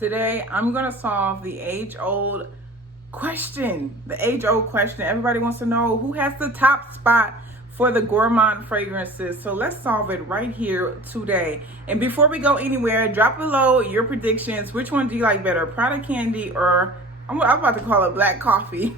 Today, I'm going to solve the age-old question. The age-old question. Everybody wants to know who has the top spot for the gourmand fragrances. So let's solve it right here today. And before we go anywhere, drop below your predictions. Which one do you like better, Prada Candy or I'm about to call it black coffee?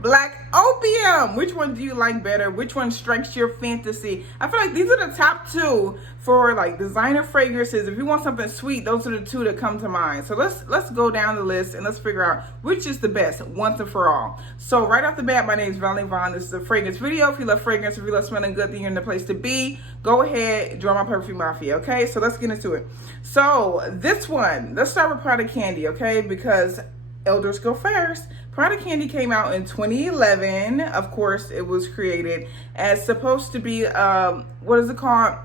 Black Opium. Which one do you like better? Which one strikes your fantasy? I feel like these are the top two for like designer fragrances. If you want something sweet, those are the two that come to mind. So let's go down the list and let's figure out which is the best once and for all. So right off the bat, my name is Vallivon. This is a fragrance video. If you love fragrance, if you love smelling good, then you're in the place to be. Go ahead, join my perfume mafia, okay? So let's get into it. So this one, let's start with Prada Candy, okay? Because elders go first. Prada Candy came out in 2011. Of course, it was created as supposed to be, what is it called?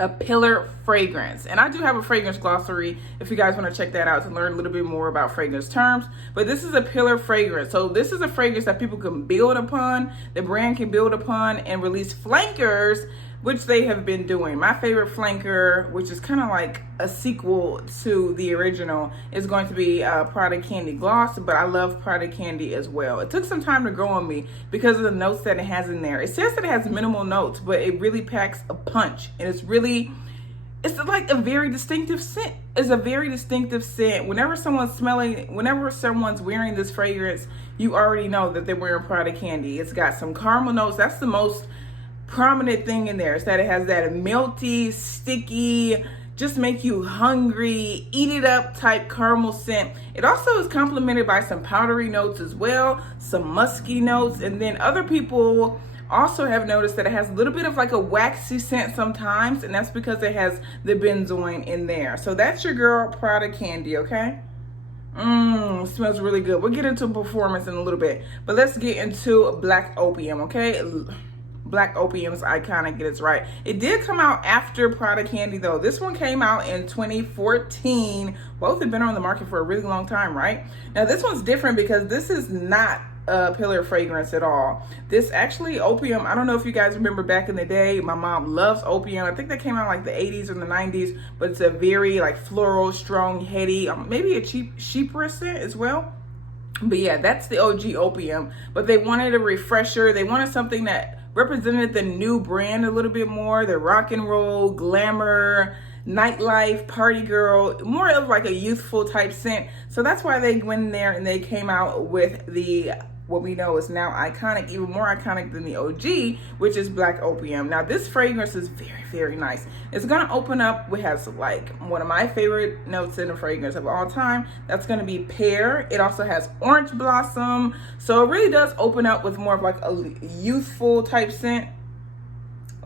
A pillar fragrance. And I do have a fragrance glossary if you guys want to check that out to learn a little bit more about fragrance terms. But this is a pillar fragrance. So this is a fragrance that people can build upon, the brand can build upon and release flankers, which they have been doing. My favorite flanker, which is kind of like a sequel to the original, is going to be Prada Candy Gloss, but I love Prada Candy as well. It took some time to grow on me because of the notes that it has in there. It says that it has minimal notes, but it really packs a punch, and it's like a very distinctive scent. It's a very distinctive scent. Whenever someone's wearing this fragrance, you already know that they're wearing Prada Candy. It's got some caramel notes. That's the most prominent thing in there, is that it has that melty, sticky, just make you hungry, eat it up type caramel scent. It also is complemented by some powdery notes as well, some musky notes, and then other people also have noticed that it has a little bit of like a waxy scent sometimes, and that's because it has the benzoin in there. So that's your girl Prada Candy, okay? Smells really good. We'll get into performance in a little bit, but let's get into Black Opium, okay? Black Opium is iconic, get it right. It did come out after Prada Candy though. This one came out in 2014. Both have been on the market for a really long time, right? Now this one's different because this is not a pillar fragrance at all. This actually, Opium, I don't know if you guys remember back in the day, my mom loves Opium. I think that came out like the 80s or the 90s, but it's a very like floral, strong, heady, maybe a cheaper scent as well. But yeah, that's the OG Opium. But they wanted a refresher. They wanted something that represented the new brand a little bit more, the rock and roll, glamour, nightlife, party girl, more of like a youthful type scent. So that's why they went in there and they came out with the, what we know is now iconic, even more iconic than the OG, which is Black Opium. Now this fragrance is very, very nice. It's gonna open up, it has like one of my favorite notes in a fragrance of all time. That's gonna be pear. It also has orange blossom. So it really does open up with more of like a youthful type scent.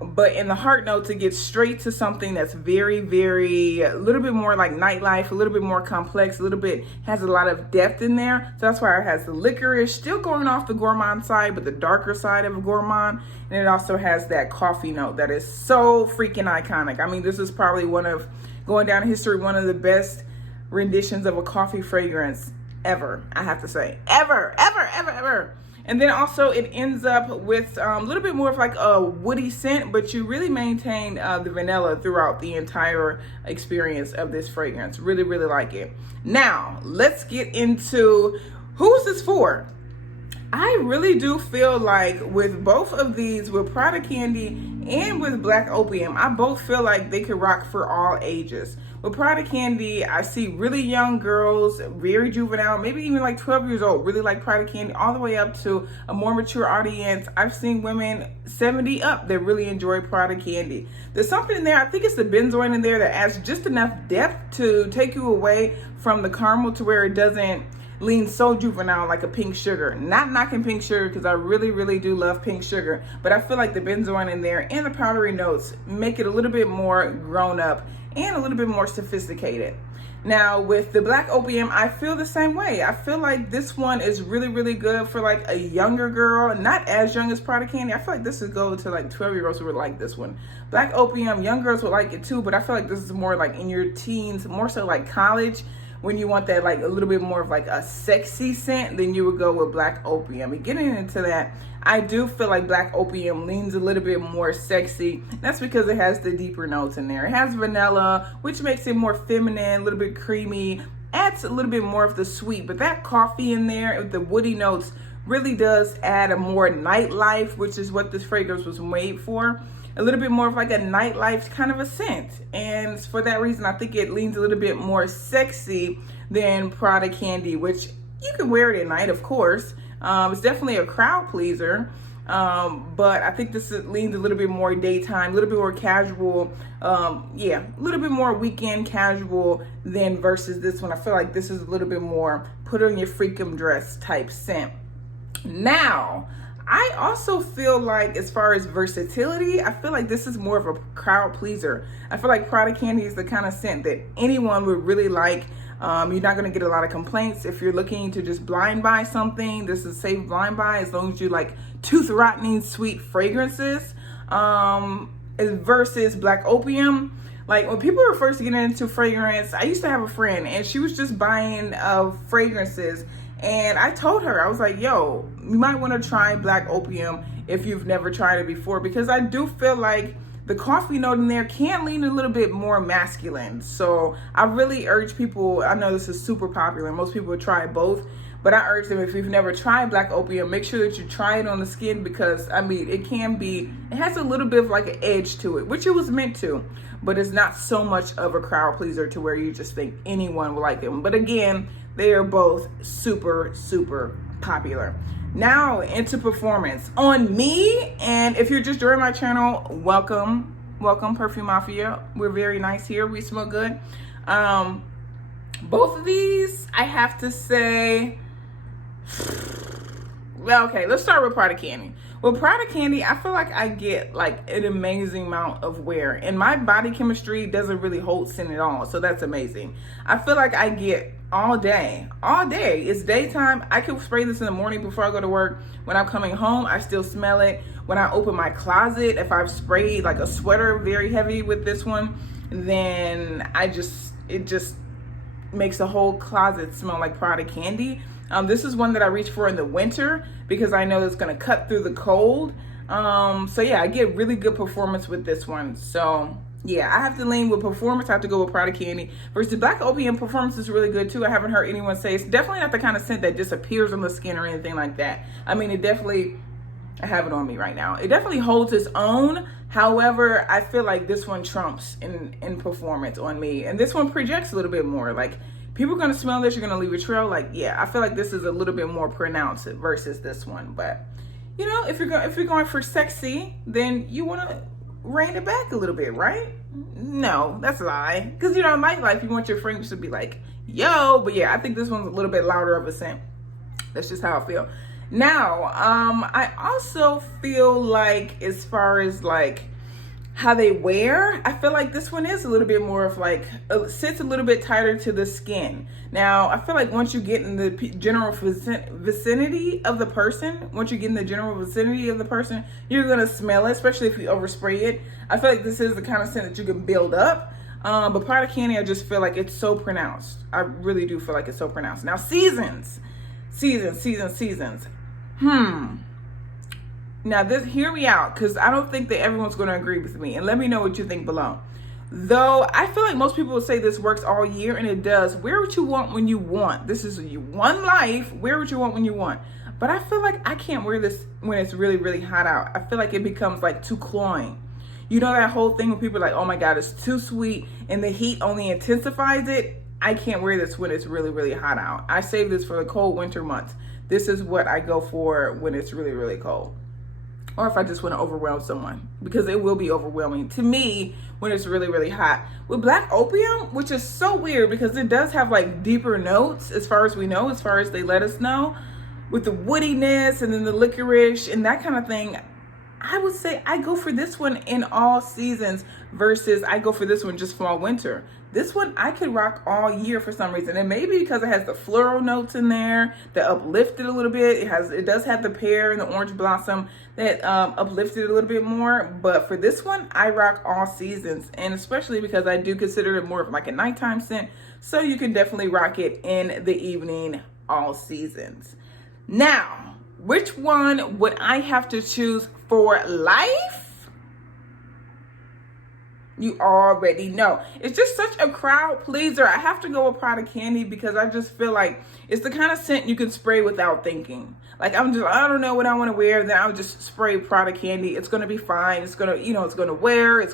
But in the heart notes, it gets straight to something that's very, very, a little bit more like nightlife, a little bit more complex, a little bit, has a lot of depth in there. So that's why it has the licorice, still going off the gourmand side, but the darker side of a gourmand. And it also has that coffee note that is so freaking iconic. I mean, this is probably going down in history, one of the best renditions of a coffee fragrance ever, I have to say. Ever. And then also it ends up with a little bit more of like a woody scent, but you really maintain the vanilla throughout the entire experience of this fragrance. Really, really like it. Now, let's get into who's this for? I really do feel like with both of these, with Prada Candy and with Black Opium, I both feel like they could rock for all ages. With Prada Candy, I see really young girls, very juvenile, maybe even like 12 years old, really like Prada Candy, all the way up to a more mature audience. I've seen women 70 up that really enjoy Prada Candy. There's something in there, I think it's the benzoin in there that adds just enough depth to take you away from the caramel to where it doesn't lean so juvenile like a pink sugar. Not knocking pink sugar because I really, really do love pink sugar, but I feel like the benzoin in there and the powdery notes make it a little bit more grown up and a little bit more sophisticated. Now with the Black Opium, I feel the same way. I feel like this one is really, really good for like a younger girl, not as young as Prada Candy. I feel like this would go to like 12-year-olds who would like this one. Black Opium, young girls would like it too, but I feel like this is more like in your teens, more so like college. when you want that like a little bit more of like a sexy scent, then you would go with Black Opium. And getting into that, I do feel like Black Opium leans a little bit more sexy. That's because it has the deeper notes in there. It has vanilla, which makes it more feminine, a little bit creamy, adds a little bit more of the sweet, but that coffee in there with the woody notes really does add a more nightlife, which is what this fragrance was made for. A little bit more of like a nightlife kind of a scent. And for that reason, I think it leans a little bit more sexy than Prada Candy, which you can wear it at night, of course. It's definitely a crowd pleaser. But I think this leans a little bit more daytime, a little bit more casual. Yeah, a little bit more weekend casual than versus this one. I feel like this is a little bit more put on your freakum dress type scent. Now, I also feel like as far as versatility, I feel like this is more of a crowd pleaser. I feel like Prada Candy is the kind of scent that anyone would really like. You're not going to get a lot of complaints if you're looking to just blind buy something. This is safe blind buy as long as you like tooth rotting sweet fragrances. Versus Black Opium. Like when people were first getting into fragrance, I used to have a friend and she was just buying fragrances. And I told her, I was like, yo, you might want to try Black Opium if you've never tried it before, because I do feel like the coffee note in there can lean a little bit more masculine. So I really urge people, I know this is super popular, most people would try both, but I urge them, if you've never tried Black Opium, make sure that you try it on the skin, because I mean, it has a little bit of like an edge to it, which it was meant to, but it's not so much of a crowd pleaser to where you just think anyone will like them. But again, they are both super, super popular. Now into performance on me. And if you're just joining my channel, welcome Perfume Mafia. We're very nice here. We smell good. Both of these, I have to say, well, okay, let's start with Prada Candy. With Prada Candy, I feel like I get like an amazing amount of wear, and my body chemistry doesn't really hold scent at all, so that's amazing. I feel like I get all day. It's daytime. I can spray this in the morning before I go to work. When I'm coming home, I still smell it. When I open my closet, if I've sprayed like a sweater very heavy with this one, then it just makes the whole closet smell like Prada Candy. This is one that I reach for in the winter because I know it's gonna cut through the cold. So yeah, I get really good performance with this one. So yeah, I have to lean with performance. I have to go with Prada Candy. Versus Black Opium, performance is really good too. I haven't heard anyone say it's definitely not the kind of scent that just appears on the skin or anything like that. I mean, I have it on me right now. It definitely holds its own. However, I feel like this one trumps in performance on me. And this one projects a little bit more. Like, people are gonna smell this, you're gonna leave a trail. Like, yeah, I feel like this is a little bit more pronounced versus this one. But you know, if you're going for sexy, then you wanna rein it back a little bit, right? No, that's a lie. Because you know, nightlife, you want your fragrance to be like, yo. But yeah, I think this one's a little bit louder of a scent. That's just how I feel. Now, I also feel like as far as like how they wear, I feel like this one is a little bit more of like, sits a little bit tighter to the skin. Now, I feel like once you get in the general vicinity of the person, you're gonna smell it, especially if you overspray it. I feel like this is the kind of scent that you can build up. But Prada Candy, I just feel like it's so pronounced. I really do feel like it's so pronounced. Now, seasons. Now this, hear me out, because I don't think that everyone's going to agree with me, and let me know what you think below. Though I feel like most people would say this works all year, and it does. Wear what you want when you want. This is one life. Wear what you want when you want. But I feel like I can't wear this when it's really, really hot out. I feel like it becomes like too cloying. You know that whole thing when people are like, oh my God, it's too sweet, and the heat only intensifies it. I can't wear this when it's really, really hot out. I save this for the cold winter months. This is what I go for when it's really, really cold. Or if I just want to overwhelm someone, because it will be overwhelming to me when it's really, really hot. With Black Opium, which is so weird because it does have like deeper notes as far as we know, as far as they let us know, with the woodiness and then the licorice and that kind of thing. I would say I go for this one in all seasons versus I go for this one just fall winter. This one I could rock all year for some reason. And maybe because it has the floral notes in there that uplift it a little bit. It does have the pear and the orange blossom that uplifted it a little bit more. But for this one, I rock all seasons. And especially because I do consider it more of like a nighttime scent. So you can definitely rock it in the evening, all seasons. Now, which one would I have to choose for life? You already know. It's just such a crowd pleaser. I have to go with Prada Candy because I just feel like it's the kind of scent you can spray without thinking. Like I don't know what I want to wear, then I'll just spray Prada Candy. It's going to be fine. It's going to, it's going to wear.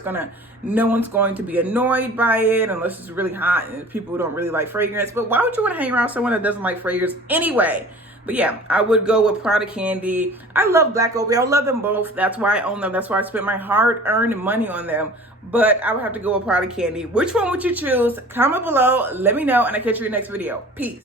No one's going to be annoyed by it unless it's really hot and people who don't really like fragrance. But why would you want to hang around someone that doesn't like fragrance anyway? But yeah, I would go with Prada Candy. I love Black Opium. I love them both. That's why I own them. That's why I spent my hard-earned money on them. But I would have to go with Prada Candy. Which one would you choose? Comment below. Let me know, and I'll catch you in the next video. Peace.